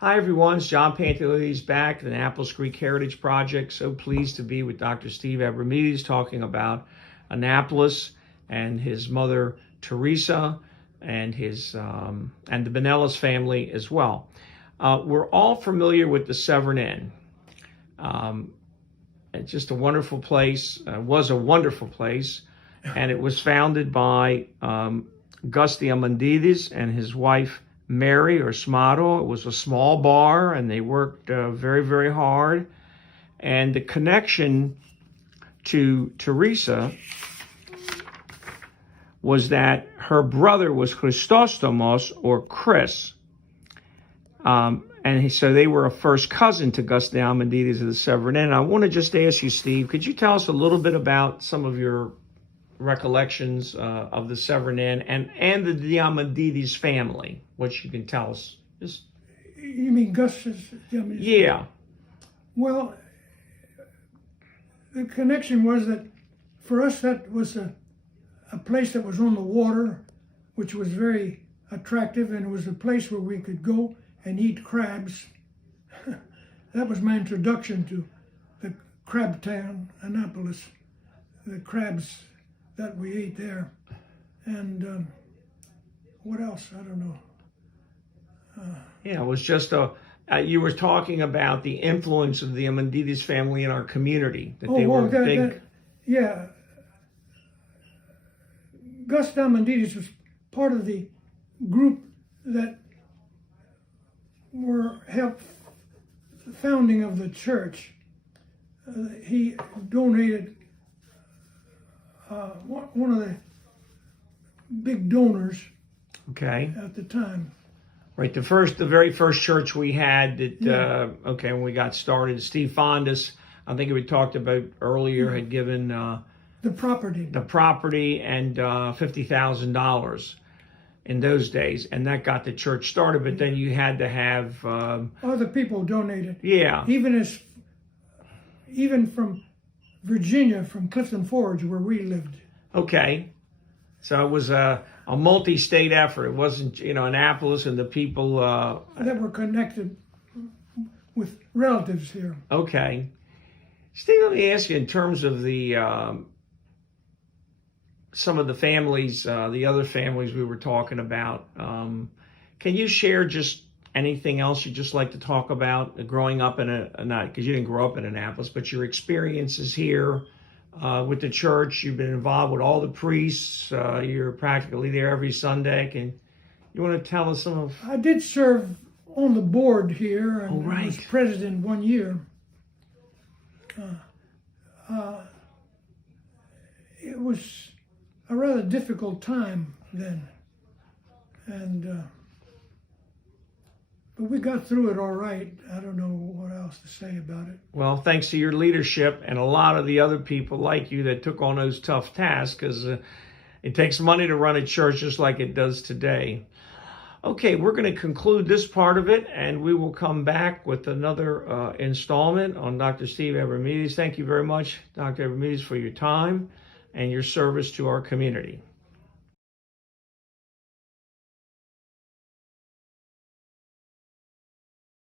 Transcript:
Hi everyone, it's John Pantalettes back at the Annapolis Greek Heritage Project. So pleased to be with Dr. Steve Abramedis talking about Annapolis and his mother Teresa and his and the Benellis family as well. We're all familiar with the Severn Inn. It's just a wonderful place. Was a wonderful place, and it was founded by Gus Abramedis and his wife Mary or Smato. It was a small bar, and they worked very, very hard. And the connection to Teresa was that her brother was Christostomos, or Chris. And so they were a first cousin to Gus Abramedis of the Severn Inn. I want to just ask you, Steve, could you tell us a little bit about some of your recollections of the Severn Inn and the Abramedis family, what you can tell us? Just... You mean Gus's? Yeah. Well, the connection was that for us that was a place that was on the water, which was very attractive, and it was a place where we could go and eat crabs. That was my introduction to the crab town, Annapolis, the crabs that we ate there. And what else? I don't know. Yeah, it was just you were talking about the influence of the Abramedis family in our community. That they were big. Yeah. Gus Abramedis was part of the group that helped the founding of the church. He donated, one of the big donors. Okay. At the time. Right, the very first church we had that, Yeah. when we got started, Steve Fondas, I think we talked about earlier, had given the property and $50,000 in those days, and that got the church started. But then you had to have other people donated. Yeah, even from Virginia, from Clifton Forge, where we lived. Okay, so it was a multi-state effort. It wasn't, Annapolis and the people that were connected with relatives here. Okay. Steve, let me ask you, in terms of the some of the families, the other families we were talking about, can you share just anything else you'd just like to talk about growing up not because you didn't grow up in Annapolis, but your experiences here with the church? You've been involved with all the priests. You're practically there every Sunday. You want to tell us some of... I did serve on the board here, and right. I was president 1 year. It was a rather difficult time then, and but we got through it all right. I don't know what else to say about it. Well, thanks to your leadership and a lot of the other people like you that took on those tough tasks, because it takes money to run a church just like it does today. Okay, we're going to conclude this part of it, and we will come back with another installment on Dr. Steve Abramedis. Thank you very much, Dr. Abramedis, for your time and your service to our community.